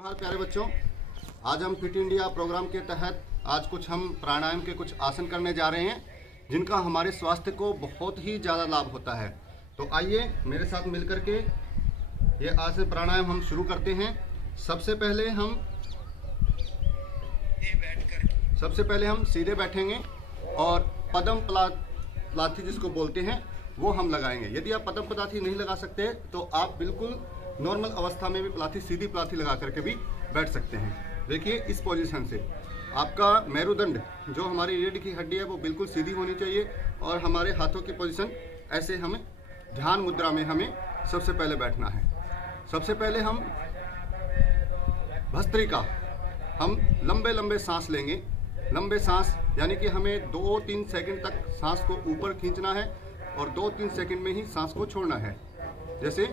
नमस्कार प्यारे बच्चों, आज हम फिट इंडिया प्रोग्राम के तहत आज कुछ हम प्राणायाम के कुछ आसन करने जा रहे हैं जिनका हमारे स्वास्थ्य को बहुत ही ज़्यादा लाभ होता है। तो आइए मेरे साथ मिलकर के ये आसन प्राणायाम हम शुरू करते हैं। सबसे पहले हम सीधे बैठेंगे और पद्म पलाथी जिसको बोलते हैं वो हम लगाएंगे। यदि आप पद्म पलाथी नहीं लगा सकते तो आप बिल्कुल नॉर्मल अवस्था में भी सीधी पलाथी लगा करके भी बैठ सकते हैं। देखिए, इस पोजीशन से आपका मेरुदंड जो हमारी रीढ़ की हड्डी है वो बिल्कुल सीधी होनी चाहिए और हमारे हाथों की पोजीशन ऐसे हमें ध्यान मुद्रा में हमें सबसे पहले बैठना है। सबसे पहले हम भस्त्रिका, हम लंबे लंबे सांस लेंगे। लंबे सांस यानी कि हमें 2-3 सेकंड तक सांस को ऊपर खींचना है और 2-3 सेकंड में ही सांस को छोड़ना है। जैसे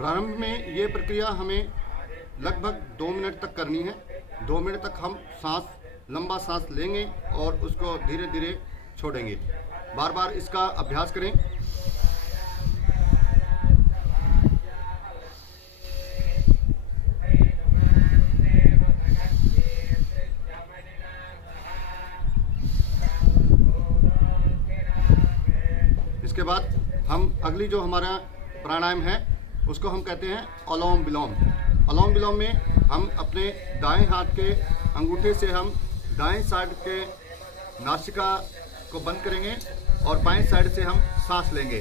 प्रारंभ में ये प्रक्रिया हमें लगभग 2 मिनट तक करनी है। 2 मिनट तक हम लंबा सांस लेंगे और उसको धीरे धीरे छोड़ेंगे। बार बार इसका अभ्यास करें। इसके बाद हम अगली जो हमारा प्राणायाम है उसको हम कहते हैं अनुलोम विलोम। अनुलोम विलोम में हम अपने दाएं हाथ के अंगूठे से हम दाएं साइड के नासिका को बंद करेंगे और बाएं साइड से हम सांस लेंगे।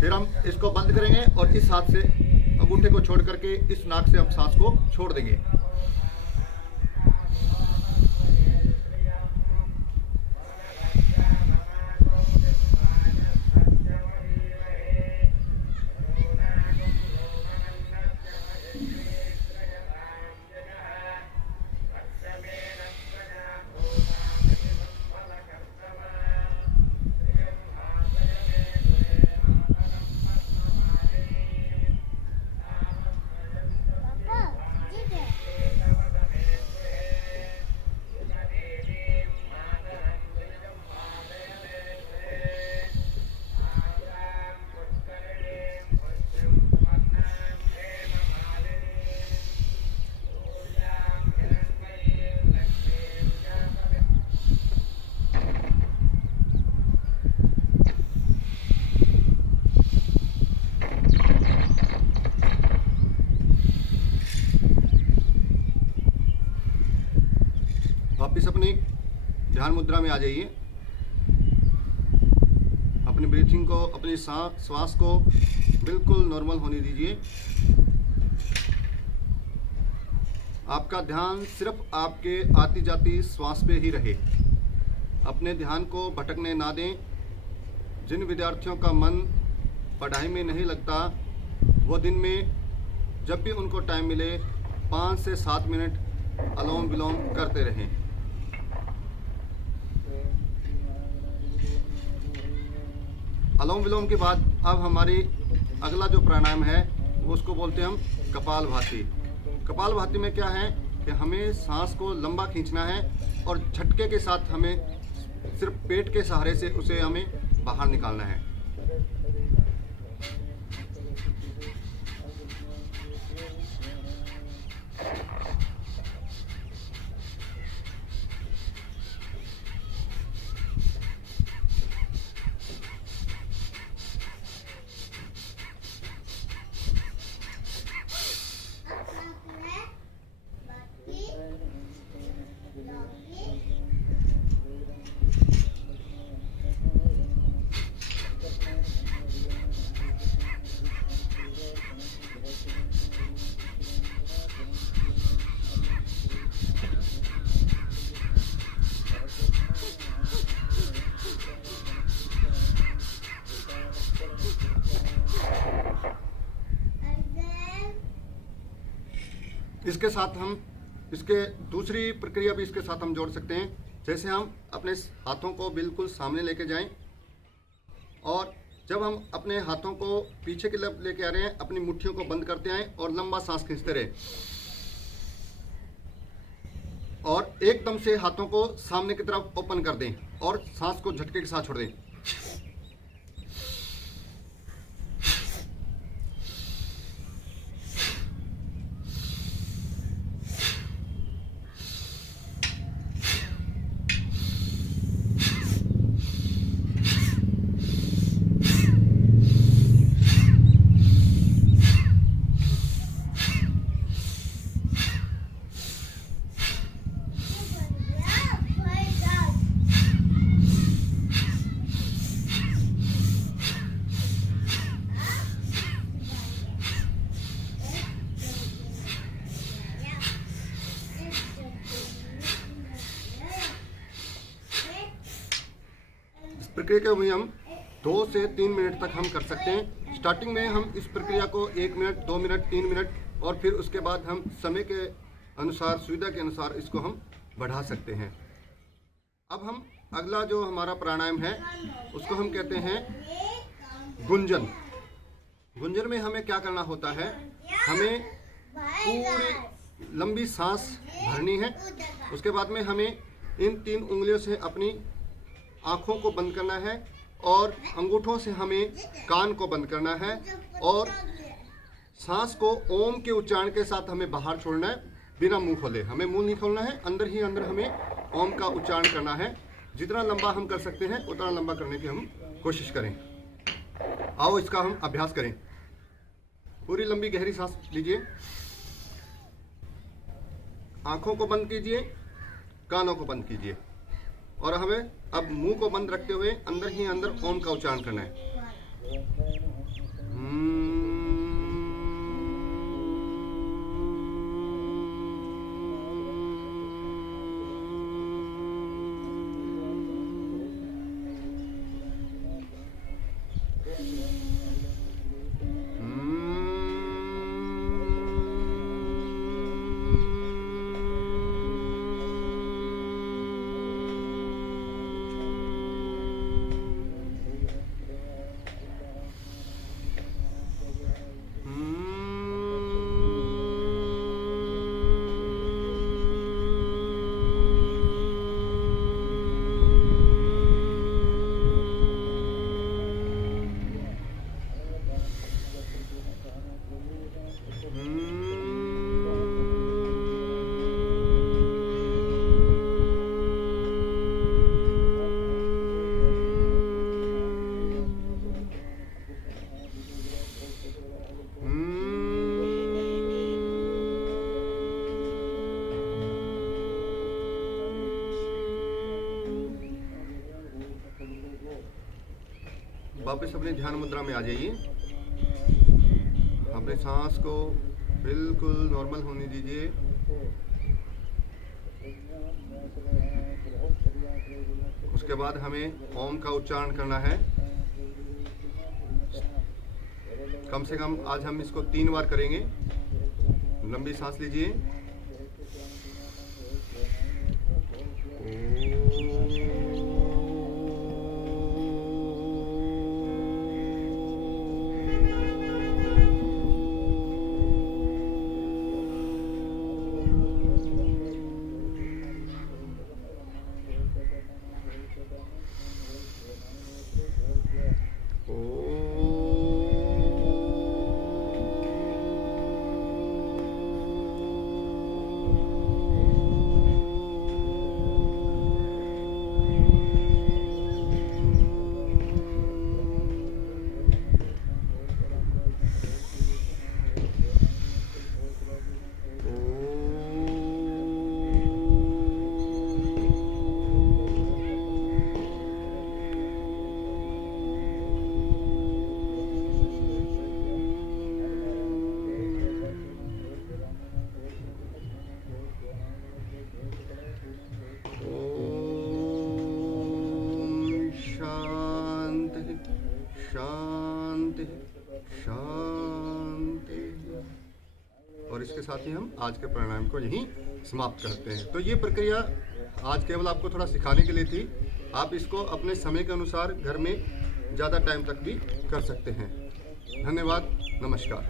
फिर हम इसको बंद करेंगे और इस हाथ से अंगूठे को छोड़ करके इस नाक से हम सांस को छोड़ देंगे। वापिस अपनी ध्यान मुद्रा में आ जाइए। अपनी ब्रीथिंग को, अपनी श्वास को बिल्कुल नॉर्मल होने दीजिए। आपका ध्यान सिर्फ आपके आती जाती श्वास पे ही रहे। अपने ध्यान को भटकने ना दें। जिन विद्यार्थियों का मन पढ़ाई में नहीं लगता वो दिन में जब भी उनको टाइम मिले 5 से 7 मिनट अनुलोम विलोम करते रहें। अनुलोम विलोम के बाद अब हमारी अगला जो प्राणायाम है उसको बोलते हैं हम कपालभाति। कपालभाति में क्या है कि हमें सांस को लंबा खींचना है और झटके के साथ हमें सिर्फ पेट के सहारे से उसे हमें बाहर निकालना है। इसके साथ हम इसके दूसरी प्रक्रिया भी इसके साथ हम जोड़ सकते हैं। जैसे हम अपने हाथों को बिल्कुल सामने लेके जाएं और जब हम अपने हाथों को पीछे की तरफ लेके आ रहे हैं, अपनी मुट्ठियों को बंद करते आएं और लंबा सांस खींचते रहें और एकदम से हाथों को सामने की तरफ ओपन कर दें और सांस को झटके के साथ छोड़ दें। प्रक्रिया को भी हम 2 से 3 मिनट तक हम कर सकते हैं। स्टार्टिंग में हम इस प्रक्रिया को 1 मिनट, 2 मिनट, 3 मिनट और फिर उसके बाद हम समय के अनुसार, सुविधा के अनुसार इसको हम बढ़ा सकते हैं। अब हम अगला जो हमारा प्राणायाम है उसको हम कहते हैं गुंजन। गुंजन में हमें क्या करना होता है, हमें पूरी लंबी सांस भरनी है। उसके बाद में हमें इन 3 उंगलियों से अपनी आँखों को बंद करना है और अंगूठों से हमें कान को बंद करना है और सांस को ओम के उच्चारण के साथ हमें बाहर छोड़ना है, बिना मुंह खोले। हमें मुंह नहीं खोलना है, अंदर ही अंदर हमें ओम का उच्चारण करना है। जितना लंबा हम कर सकते हैं उतना लंबा करने की हम कोशिश करें। आओ इसका हम अभ्यास करें। पूरी लंबी गहरी सांस लीजिए, आँखों को बंद कीजिए, कानों को बंद कीजिए और हमें अब मुंह को बंद रखते हुए अंदर ही अंदर ओम का उच्चारण करना है। वापस अपने ध्यान मुद्रा में आ जाइए। अपने सांस को बिल्कुल नॉर्मल होने दीजिए। उसके बाद हमें ओम का उच्चारण करना है। कम से कम आज हम इसको 3 बार करेंगे। लंबी सांस लीजिए। इसके साथ ही हम आज के प्राणायाम को यहीं समाप्त करते हैं। तो ये प्रक्रिया आज केवल आपको थोड़ा सिखाने के लिए थी। आप इसको अपने समय के अनुसार घर में ज़्यादा टाइम तक भी कर सकते हैं। धन्यवाद, नमस्कार।